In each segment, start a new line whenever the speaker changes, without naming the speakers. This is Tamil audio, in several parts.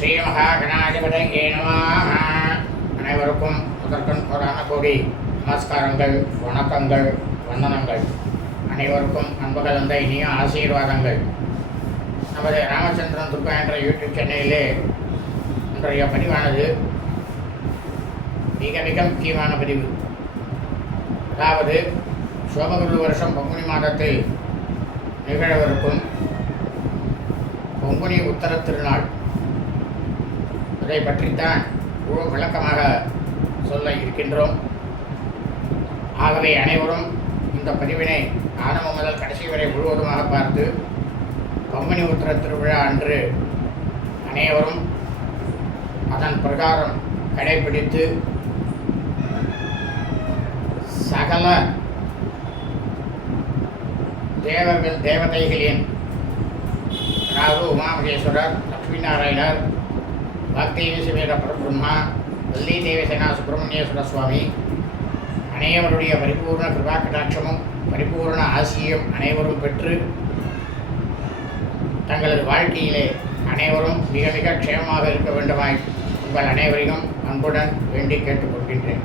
ஸ்ரீ மகாகணாதிபதியே நமः அனைவருக்கும் முதற்கண் கோடான கோடி நமஸ்காரங்கள் வணக்கங்கள் வந்தனங்கள். அனைவருக்கும் அன்பு கலந்த இனிய ஆசீர்வாதங்கள். நமது ராமச்சந்திரன் துர்கா என்ற யூடியூப் சேனலிலே இன்றைய பதிவானது மிக மிக முக்கியமான பதிவு. அதாவது சோமகுரு வருஷம் பங்குனி மாதத்தில் நிகழவிருக்கும் பொங்குனி உத்தர திருநாள். இதை பற்றித்தான் முழு விளக்கமாக சொல்ல இருக்கின்றோம். ஆகவே அனைவரும் இந்த பதிவினை ஆரம்பம் முதல் கடைசி வரை முழுவதுமாக பார்த்து பங்குனி உத்தர திருவிழா அன்று அனைவரும் அதன் பிரகாரம் கடைபிடித்து சகல தேவர்கள் தேவதைகளின் ராகு உமாமகேஸ்வரர் லக்ஷ்மி நாராயணர் பக்தி சமேத பரபிரம்மா வள்ளி தேவசேனா சுப்பிரமணியேஸ்வர சுவாமி. அனைவருடைய பரிபூர்ண கிருபா கடாட்சமும் பரிபூர்ண ஆசியும் அனைவரும் பெற்று தங்களது வாழ்க்கையிலே அனைவரும் மிக மிக க்ஷேமமாக இருக்க வேண்டுமாய் உங்கள் அனைவரையும் அன்புடன் வேண்டி கேட்டுக்கொள்கின்றேன்.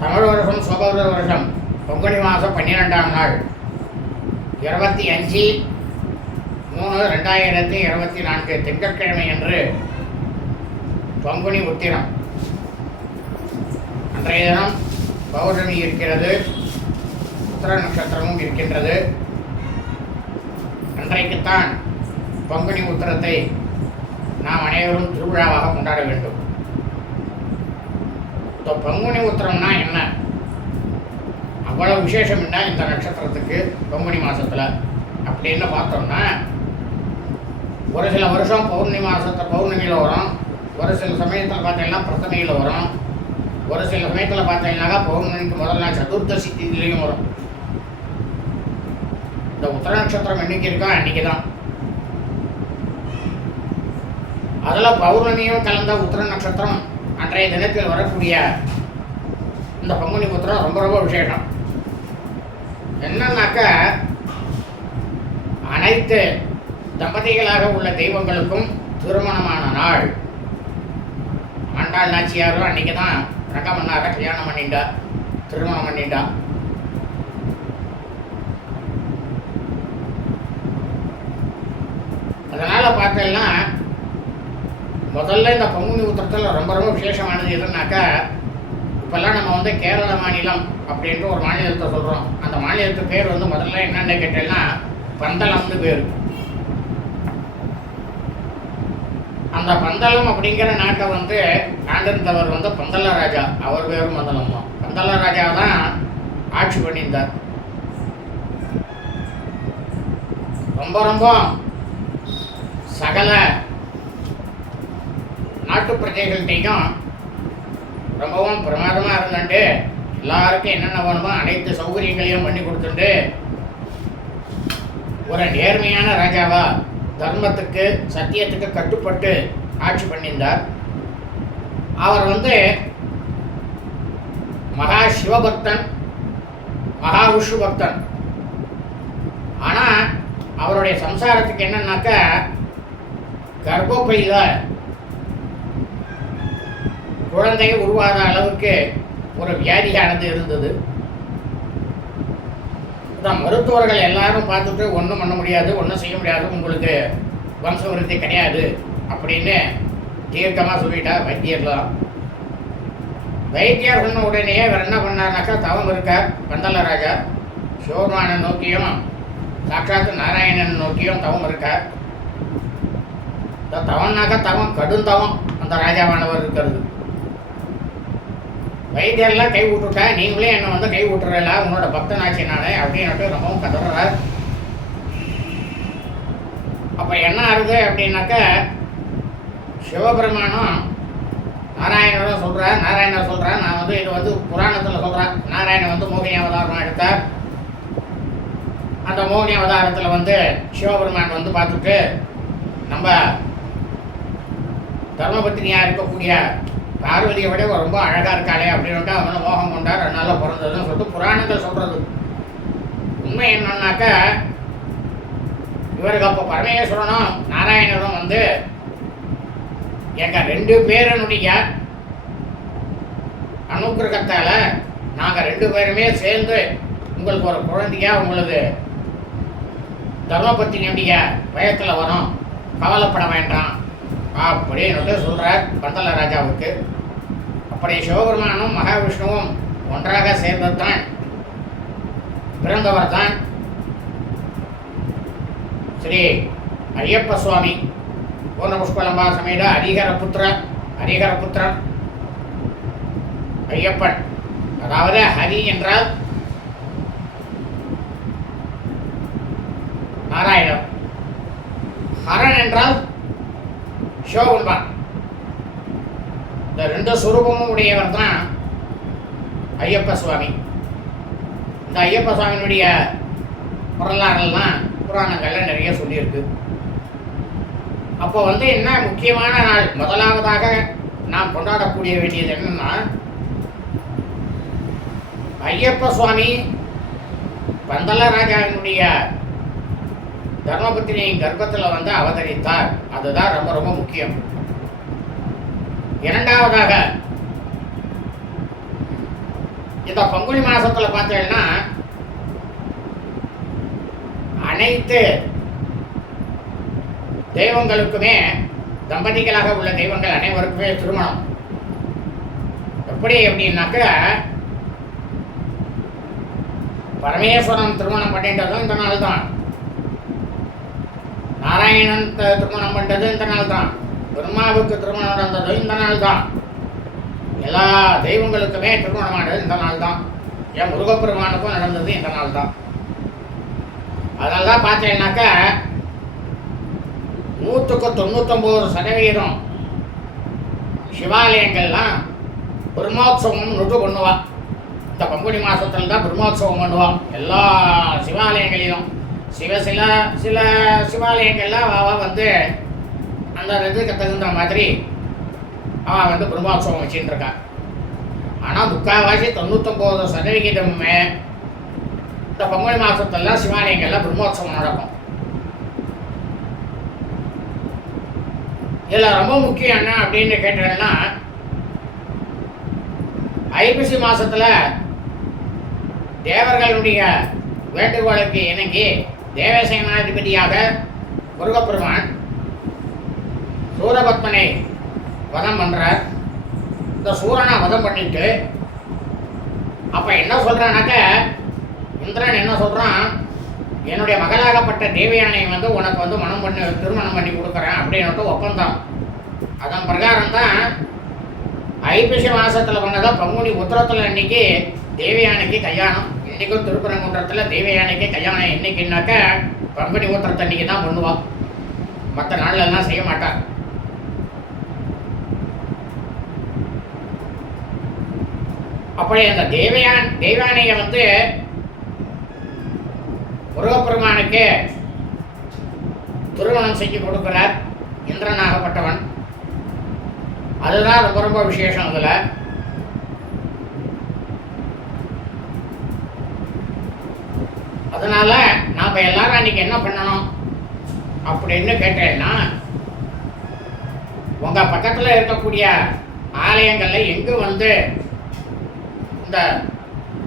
தமிழ் வருஷம் சோபகிருத வருஷம் பொங்கலி மாதம் பன்னிரெண்டாம் நாள். இருபத்தி அஞ்சு மூணு ரெண்டாயிரத்தி இருபத்தி நான்கு திங்கட்கிழமை அன்று பங்குனி உத்திரம். அன்றைய தினம் பௌர்ணமி இருக்கிறது. உத்திர நட்சத்திரமும் இருக்கின்றது. அன்றைக்குத்தான் பங்குனி உத்திரத்தை நாம் அனைவரும் திருவிழாவாக கொண்டாட வேண்டும். இப்போ பங்குனி உத்திரம்னா என்ன? அவ்வளவு விசேஷம் என்ன இந்த நட்சத்திரத்துக்கு பங்குனி மாதத்தில் அப்படின்னு பார்த்தோம்னா ஒரு சில வருஷம் பௌர்ணமி மாதத்தில் பௌர்ணமியில் வரும். ஒரு சில சமயத்தில் பார்த்தீங்கன்னா பிரதமையில் வரும். ஒரு சில சமயத்தில் பார்த்தீங்கன்னாக்கா பௌர்ணமிக்கு முதல் நாள் சதுர்தசி திதிலையும் வரும். இந்த உத்தர நட்சத்திரம் என்னைக்கு இருக்கோ அன்னைக்கு தான் அதில் பௌர்ணமியும் கலந்த உத்தர நட்சத்திரம் அன்றைய தினத்தில் வரக்கூடிய இந்த பங்குனி உத்திரம் ரொம்ப ரொம்ப விசேஷம். என்னன்னாக்க அனைத்து தம்பதிகளாக உள்ள தெய்வங்களுக்கும் திருமணமான நாள். ஆண்டாள் நாச்சியாரும் அன்னைக்கு தான் ரங்கமன்னார கல்யாணம் பண்ணிட்டா திருமணம் பண்ணிட்டா. அதனால் பார்த்தேன்னா முதல்ல இந்த பங்குனி உத்திரத்தில் ரொம்ப ரொம்ப விசேஷமானது எதுனாக்கா இப்போல்லாம் நம்ம வந்து கேரள மாநிலம் அப்படின்ட்டு ஒரு மாநிலத்தை சொல்கிறோம் அந்த மாநிலத்து பேர் வந்து முதல்ல என்னென்னு கேட்டேன்னா பந்தளம்னு பேர். அந்த பந்தளம் அப்படிங்கிற நாட்டை வந்து ஆண்டிருந்தவர் வந்து பந்தள ராஜா. அவர் பேரும் பந்தளம் தான் பந்தள ராஜா தான் ஆட்சி பண்ணியிருந்தார். ரொம்ப ரொம்ப சகல நாட்டு பிரஜைகள்கிட்டையும் ரொம்பவும் பிரமாதமாக இருந்துட்டு எல்லாருக்கும் என்னென்ன வேணுமோ அனைத்து சௌகரியங்களையும் பண்ணி கொடுத்துட்டு ஒரு நேர்மையான ராஜாவா தர்மத்துக்கு சத்தியத்துக்கு கட்டுப்பட்டு ஆட்சி பண்ணியிருந்தார். அவர் வந்து மகா சிவபக்தன் மகா விஷ்ணு பக்தன். ஆனால் அவருடைய சம்சாரத்துக்கு என்னன்னாக்கா கர்ப்பப்பையில் குழந்தை உருவாத அளவுக்கு ஒரு வியாதியானது இருந்தது. அதான் மருத்துவர்கள் எல்லாரும் பார்த்துட்டு ஒன்றும் பண்ண முடியாது ஒன்றும் செய்ய முடியாது உங்களுக்கு வம்சவிருத்தி கிடையாது அப்படின்னு தீர்க்கமாக சொல்லிட்டா வைத்தியர்லாம். வைத்தியர் சொன்ன உடனே அவர் என்ன பண்ணார்னாக்கா தவம் இருக்கார் பந்தலராஜா ராஜா நோக்கியும் சாட்சாத்து நாராயணன் நோக்கியும் தவம் இருக்கார் இந்த தவம்னாக்கா தவம் கடும் தவம் அந்த ராஜாவானவர் இருக்கிறது. வைத்தியர்லாம் கை விட்டுட்டா நீங்களே என்னை வந்து கை விட்டுறல உன்னோட பக்தனாச்சு நான். அப்படின்னுட்டு ரொம்பவும் கதறார் அப்போ என்ன ஆகுது அப்படின்னாக்க சிவபெருமானும் நாராயணரும் சொல்கிறார் நாராயணர் சொல்கிறார் நான் வந்து இது வந்து புராணத்தில் சொல்கிறேன் நாராயணன் வந்து மோகினி அவதாரம் எடுத்தார். அந்த மோகினி அவதாரத்தில் வந்து சிவபெருமான் வந்து பார்த்துட்டு நம்ம தர்மபத்தினியாக இருக்கக்கூடிய பார்வதியை விட ரொம்ப அழகாக இருக்காளே அப்படின்ட்டு அவனை மோகம் கொண்டார். அதனால் பிறந்ததுன்னு சொல்லிட்டு புராணத்தை சொல்கிறது உண்மை என்னன்னாக்கா இவருக்கு அப்போ பரமேஸ்வரனும் நாராயணரும் வந்து எங்கள் ரெண்டு பேரனுடைய அனுகிரகத்தால் நாங்கள் ரெண்டு பேருமே சேர்ந்து உங்களுக்கு ஒரு குழந்தையாக உங்களுக்கு தர்மபத்தினுடைய வயத்துல வரும். கவலைப்பட வேண்டாம். அப்படின்னு சொல்கிறார் பந்தல ராஜாவுக்கு அப்படி சிவபெருமானும் மகாவிஷ்ணுவும் ஒன்றாக சேர்ந்தது தான் பிறந்தவர் தான் ஸ்ரீ ஐயப்ப சுவாமி. பூர்ணபுஷ்பலம்பா சமேத ஹரிஹர புத்திர ஹரிஹர புத்திரன் ஐயப்பன் அதாவது ஹரி என்றால் நாராயணன். ஹரன் என்றால் சிவபெருமான். இந்த ரெண்டு சுரூபமும் உடையவர் தான் ஐயப்ப சுவாமி. இந்த ஐயப்ப சுவாமியினுடைய வரலாறுலாம் புராணங்கள்ல நிறைய சொல்லியிருக்கு. அப்போ வந்து என்ன முக்கியமான நாள்? முதலாவதாக நாம் கொண்டாடக்கூடிய வேண்டியது என்னன்னா ஐயப்ப சுவாமி பந்தலராஜாவினுடைய தர்மபுத்திரியின் கர்ப்பத்தில் வந்து அவதரித்தார். அதுதான் ரொம்ப ரொம்ப முக்கியம். இரண்டாவதாக இந்த பங்குனி மாசத்துல பார்த்தீங்கன்னா அனைத்து தெய்வங்களுக்குமே தம்பதிகளாக உள்ள தெய்வங்கள் அனைவருக்குமே திருமணம். எப்படி அப்படின்னாக்க பரமேஸ்வரன் திருமணம் பண்ணிட்டதும் இந்த நாள் தான் நாராயணன் திருமணம் பண்ணது இந்த நாள் தான் பிரம்மாவுக்கு திருமணம் நடந்ததும் இந்த நாள் தான் எல்லா தெய்வங்களுக்குமே திருமணமானது இந்த நாள் தான் என் முருகப்பெருமானுக்கும் நடந்தது இந்த நாள் தான் அதனால தான் பார்த்தீங்கன்னாக்கா நூற்றுக்கு தொண்ணூத்தொம்பது சதவீதம் சிவாலயங்கள்லாம் பிரம்மோத்சவம் நுட்டு பண்ணுவாள் இந்த பங்குனி மாசத்துல தான் பிரம்மோத்சவம் பண்ணுவோம் எல்லா சிவாலயங்களிலும். சிவ சில சில சிவாலயங்கள்லாம் வந்து அந்த இதுக்கு தகுந்த மாதிரி அவன் வந்து பிரம்மோத்சவம் வச்சுட்டு இருக்கான். ஆனால் முக்கால்வாசி தொண்ணூத்தொம்பது சதவிகிதமுமே இந்த பங்குனி மாசத்துல சிவாலயங்களில் பிரம்மோத்சவம் நடக்கும். இதில் ரொம்ப முக்கியம் என்ன அப்படின்னு கேட்டீங்கன்னா ஐப்பசி மாசத்துல தேவர்களுடைய வேண்டுகோளுக்கு இணங்கி தேவசேனாதிபதியாக முருகப்பெருமான் சூரபத்மனை வதம் பண்ணுறார் இந்த சூரனை வதம் பண்ணிட்டு அப்போ என்ன சொல்கிறானாக்க இந்திரன் என்ன சொல்கிறான் என்னுடைய மகளாகப்பட்ட தேவயானை வந்து உனக்கு வந்து மனம் பண்ணி திருமணம் பண்ணி கொடுக்குறேன் அப்படின்னுட்டு ஒப்பந்தம். அதன் பிரகாரம் தான் ஐப்பசி மாதத்தில் பண்ணதா பங்குனி உத்திரத்தில் இன்னைக்கு தேவயானைக்கு கல்யாணம். இன்றைக்கும் திருப்பரங்குன்றத்தில் தேவயானைக்கு கல்யாணம். என்னைக்குன்னாக்க பங்குனி உத்திரத்தன்னைக்கு தான் பண்ணுவான் மற்ற நாள்ல எல்லாம் செய்ய மாட்டான் அப்படி அந்த தேவயான் தேவயானைய வந்து முருகப்பெருமானுக்கு திருமணம் செஞ்சு கொடுக்கிறார். இந்திரனாகப்பட்டவன் அதுதான் ரொம்ப ரொம்ப விசேஷம் அதில். அதனால நாம் எல்லாரும் அன்னைக்கு என்ன பண்ணணும் அப்படின்னு கேட்டேன்னா உங்கள் பக்கத்தில் இருக்கக்கூடிய ஆலயங்களில் எங்கே வந்து அந்த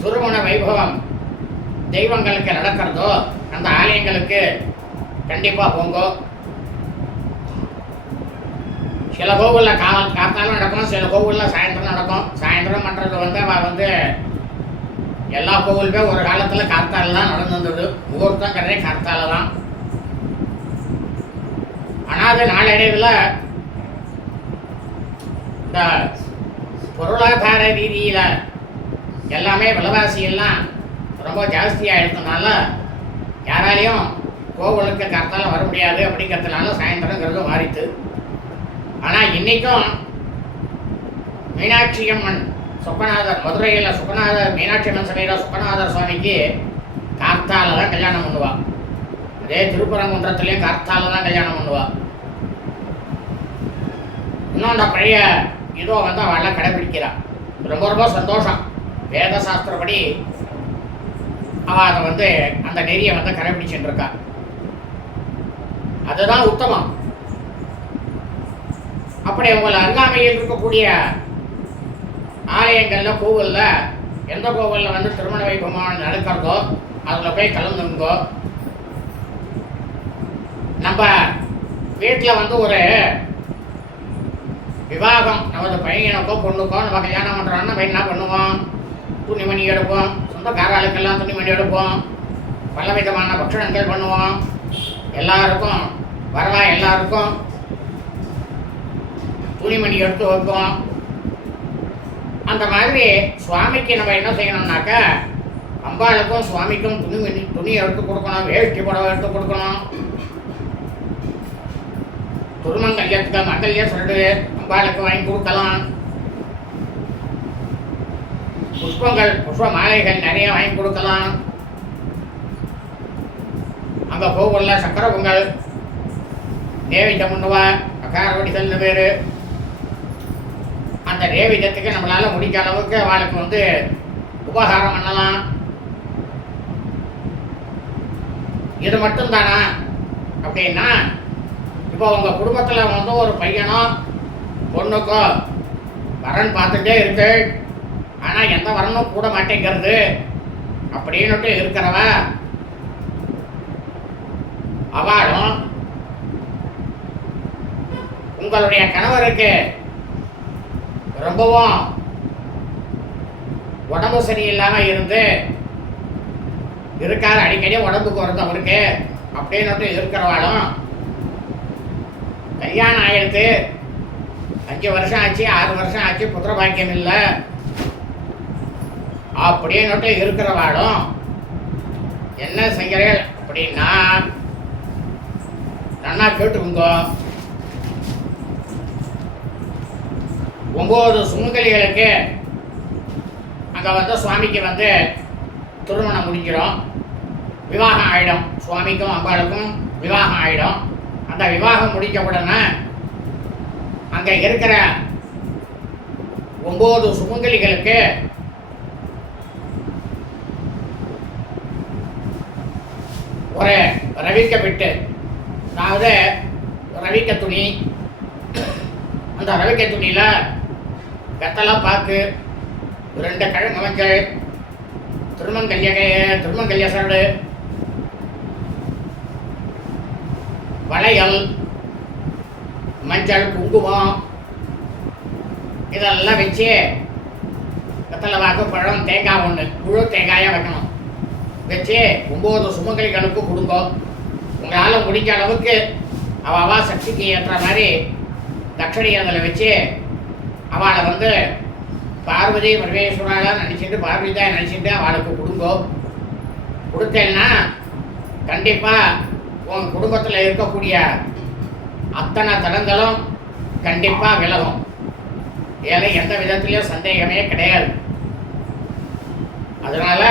துருவண வைபவம் தெய்வங்களுக்கு நடக்கிறதோ அந்த ஆலயங்களுக்கு கண்டிப்பாக போங்கோ. சில கோவிலில் காவல் காத்தாலும் நடக்கும் சில கோவிலில் சாயந்தரம் நடக்கும். சாயந்தரம் பண்ணுறது வந்து அவள் வந்து எல்லா கோவிலுமே ஒரு காலத்தில் காத்தால தான் நடந்திருந்தது கிடையாது காத்தால தான் ஆனால் அது நாளடைவில் இந்த பொருளாதார ரீதியில் எல்லாமே விலைவாசியெல்லாம் ரொம்ப ஜாஸ்தியாக எடுத்தனால யாராலையும் கோவிலுக்கு கரத்தால் வர முடியாது அப்படிங்கிறதுனால சாயந்தரங்கிறது மாறித்து ஆனால் இன்றைக்கும் மீனாட்சி அம்மன் சுப்பநாதர் மதுரையில் சுப்பநாதர் மீனாட்சி அம்மன் சபையில் சுப்பநாதர் சுவாமிக்கு கார்த்தால தான் கல்யாணம் பண்ணுவாள் அதே திருப்பரங்குன்றத்துலேயும் கார்த்தால தான் கல்யாணம் பண்ணுவாள் இன்னும் அந்த பழைய இதோ வந்து அவளெல்லாம் கடைபிடிக்கிறான் ரொம்ப ரொம்ப சந்தோஷம். வேத சாஸ்திரப்படி அவள் அதை வந்து அந்த நெறியை வந்து கடைபிடிச்சுட்டு இருக்கா அதுதான் உத்தமம். அப்படி உங்கள் அருகாமையில் இருக்கக்கூடிய ஆலயங்களில் கோவிலில் எந்த கோவிலில் வந்து திருமண வைபவம் நடக்கிறதோ அதில் போய் கலந்துங்கோ. நம்ம வீட்டில் வந்து ஒரு விவாகம் நமது பையனுக்கோ பொண்ணுக்கோ நம்ம கல்யாணம் பண்ணுறோம்னா நம்ம என்ன பண்ணுவோம்? துணிமணி எடுப்போம். சொந்தக்காராளுக்கெல்லாம் துணிமணி எடுப்போம். பல விதமான பட்சணங்கள் பண்ணுவோம். எல்லாருக்கும் வரலாம் எல்லாருக்கும் துணிமணி எடுத்து வைப்போம். அந்த மாதிரி சுவாமிக்கு நம்ம என்ன செய்யணும்னாக்கா அம்பாளுக்கும் சுவாமிக்கும் துணிமணி துணி எடுத்து கொடுக்கணும் வேஷ்டி புடவை எடுத்து கொடுக்கணும். துருமங்கல்யத்துக்கு மங்கல்ய சொல்லிட்டு அம்பாளுக்கு வாங்கி கொடுக்கலாம். புஷ்பங்கள் புஷ்ப மாலைகள் நிறைய வாங்கி கொடுக்கலாம். அங்கே போகல சக்கர பொங்கல் தேவிச்சம் பண்ணுவா அக்காரவடிசல்னு பேரு. அந்த தேவிதத்துக்கு நம்மளால முடிஞ்ச அளவுக்கு அவளுக்கு வந்து உபகாரம் பண்ணலாம். இது மட்டும் தானா அப்படின்னா இப்போ உங்கள் குடும்பத்தில் வந்து ஒரு பையனோ பொண்ணுக்கோ வரன் பார்த்துட்டே இருக்கு. ஆனால் எந்த வரணும் கூட மாட்டேங்கிறது அப்படின்னுட்டு இருக்கிறவ அவளும் உங்களுடைய கணவருக்கு ரொம்பவும் உடம்பு சரியில்லாமல் இருந்து இருக்கார் அடிக்கடி உடம்புக்கு வருது அவருக்கு அப்படின்னுட்டு இருக்கிறவாளும் கல்யாணம் ஆயிடுத்து அஞ்சு வருஷம் ஆச்சு ஆறு வருஷம் ஆச்சு புத்திர பாக்கியம் இல்லை. அப்படின்னுட்டு இருக்கிறவாளும் என்ன செய்கிறேன் அப்படின்னா நன்னா கேட்டுக்குங்க. ஒம்பது சுமங்கலிகளுக்கு அங்கே வந்து சுவாமிக்கு வந்து திருமணம் முடிஞ்சிடும் விவாகம் ஆகிடும் சுவாமிக்கும் அம்பாளுக்கும் விவாகம் ஆகிடும் அந்த விவாகம் முடிஞ்ச உடனே அங்கே இருக்கிற ஒம்பது சுமங்கலிகளுக்கு ஒரு ரவிக்க பிட்டு அதாவது ரவிக்க துணி. அந்த ரவிக்க துணியில் வெத்தலை பாக்கு ரெண்டு கிழங்கு மஞ்சள் திருமங்கல்ய திருமங்கல்ய சரடு வளையல் மஞ்சள் குங்குமம் இதெல்லாம் வச்சு வெத்தலை வாக்கு பழம் தேங்காய் ஒன்று முழு தேங்காயாக வைக்கணும். வச்சு ஒம்பது சுமங்கலிகளுக்கு கொடுங்க. உங்களால் முடிஞ்ச அளவுக்கு அவள் அவள் சக்திக்கு ஏற்ற மாதிரி தட்சணை அதில் வச்சு அவளை வந்து பார்வதி பரமேஸ்வராக நினச்சிட்டு பார்வதி தான் நினச்சிட்டு அவளுக்கு கொடுங்கோ. கொடுத்தேன்னா கண்டிப்பாக உன் குடும்பத்தில் இருக்கக்கூடிய அத்தனை தடங்களும் கண்டிப்பாக விலகும். ஏன்னா எந்த விதத்துலேயும் சந்தேகமே கிடையாது. அதனால்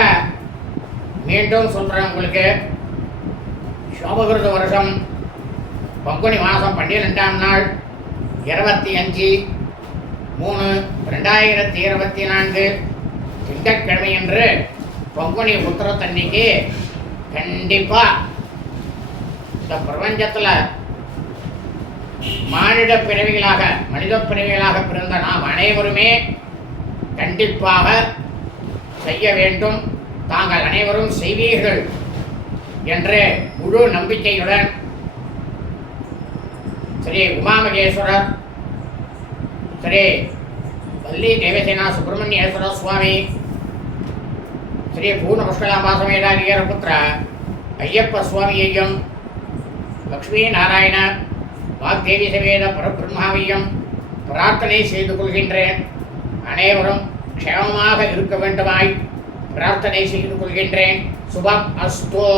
மீண்டும் சொல்கிறேன் உங்களுக்கு. சோபகிருத வருஷம் பங்குனி மாதம் பன்னிரெண்டாம் நாள் இருபத்தி அஞ்சு மூணு ரெண்டாயிரத்தி இருபத்தி நான்கு திங்கட்கிழமை என்று பங்குனி உத்தரத்தன்னைக்கு கண்டிப்பாக இந்த பிரபஞ்சத்தில் மானிட பிறவிகளாக மனித பிறவிகளாக பிறந்த நாம் அனைவருமே கண்டிப்பாக செய்ய வேண்டும். தாங்கள் அனைவரும் செய்வீர்கள் என்று முழு நம்பிக்கையுடன் ஸ்ரீ உமாமகேஸ்வரர் ஸ்ரீ வள்ளி தேவசேனா சுப்பிரமணியேஸ்வர சுவாமி ஸ்ரீ பூர்ண புஷ்கலாம்பாசமேதாரியர் புத்திர ஐயப்ப சுவாமியையும் லக்ஷ்மி நாராயண வாக்தேவி சமேத பரபிரம்மாவையும் பிரார்த்தனை செய்து கொள்கின்றேன். அனைவரும் க்ஷேமமாக இருக்க வேண்டுமாய் பிரார்த்தனை செய்து கொள்கின்றேன். சுபம் அஸ்தோ.